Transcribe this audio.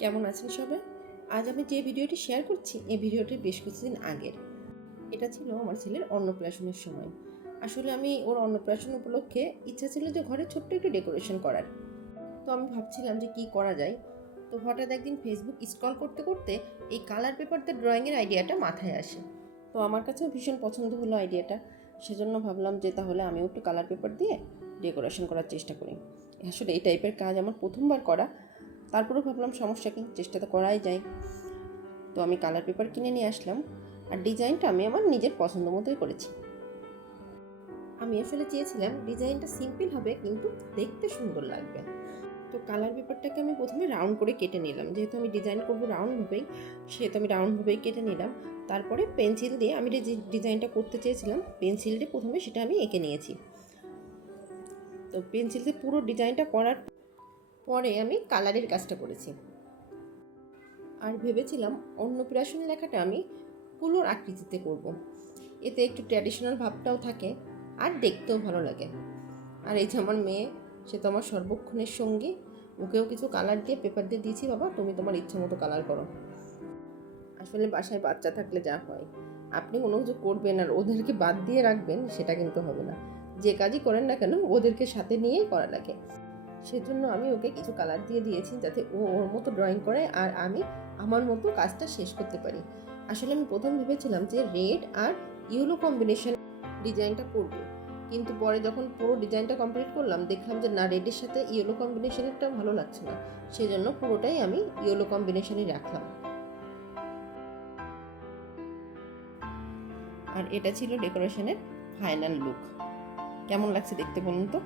কেমন আছেন সবাই? আজ আমি যে ভিডিওটি শেয়ার করছি এই ভিডিওটি বেশ কিছুদিন আগের। এটা ছিল আমার ছেলের অন্নপ্রাশনের সময়। আসলে আমি ওর অন্নপ্রাশন উপলক্ষে ইচ্ছা ছিল যে ঘরে ছোট্ট একটু ডেকোরেশন করার। তো আমি ভাবছিলাম যে কি করা যায়। তো হঠাৎ একদিন ফেসবুক স্ক্রল করতে করতে এই কালার পেপার দিয়ে ড্রয়িংয়ের আইডিয়াটা মাথায় আসে। তো আমার কাছেও ভীষণ পছন্দ হলো আইডিয়াটা। সেজন্য ভাবলাম যে তাহলে আমিও একটু কালার পেপার দিয়ে ডেকোরেশন করার চেষ্টা করি। আসলে এই টাইপের কাজ আমার প্রথমবার করা। তারপরেও ভাবলাম সমস্যা কি, চেষ্টা তো করাই যায়। তো আমি কালার পেপার কিনে নিয়ে আসলাম, আর ডিজাইনটা আমি আমার নিজের পছন্দ মতোই করেছি। আমি আসলে চেয়েছিলাম ডিজাইনটা সিম্পল হবে কিন্তু দেখতে সুন্দর লাগবে। তো কালার পেপারটাকে আমি প্রথমে রাউন্ড করে কেটে নিলাম, যেহেতু আমি ডিজাইন করবো রাউন্ডভাবেই, সেহেতু আমি রাউন্ডভাবেই কেটে নিলাম। তারপরে পেন্সিল দিয়ে আমি যে ডিজাইনটা করতে চেয়েছিলাম পেন্সিল দিয়ে প্রথমে সেটা আমি এঁকে নিয়েছি। তো পেন্সিল দিয়ে পুরো ডিজাইনটা করার পরে আমি কালারের কাজটা করেছি। আর ভেবেছিলাম অন্নপ্রাশন লেখাটা আমি ফুলোর আকৃতিতে করব। এতে একটু ট্র্যাডিশনাল ভাবটাও থাকে আর দেখতেও ভালো লাগে। আর এই যে আমার মেয়ে, সে তো আমার সর্বক্ষণের সঙ্গী। ওকেও কিছু কালার দিয়ে পেপার দিয়ে দিয়েছি, বাবা তুমি তোমার ইচ্ছে মতো কালার করো। আসলে বাসায় বাচ্চা থাকলে যা হয়, আপনি কোনো কিছু করবেন আর ওদেরকে বাদ দিয়ে রাখবেন সেটা কিন্তু হবে না। যে কাজই করেন না কেন ওদেরকে সাথে নিয়েই করা লাগে। সেজন্য আমি ওকে কিছু কালার দিয়ে দিয়েছি যাতে ও ওর মতো ড্রয়িং করে আর আমি আমার মতো কাজটা শেষ করতে পারি। আসলে আমি প্রথম ভেবেছিলাম যে রেড আর ইয়েলো কম্বিনেশন ডিজাইনটা করব, কিন্তু পরে যখন পুরো ডিজাইনটা কমপ্লিট করলাম দেখলাম যে না, রেডের সাথে ইয়েলো কম্বিনেশনেরটা ভালো লাগছে না। সেজন্য পুরোটাই আমি ইয়েলো কম্বিনেশনই রাখলাম। আর এটা ছিল ডেকোরেশনের ফাইনাল লুক। কেমন লাগছে দেখতে বলুন তো?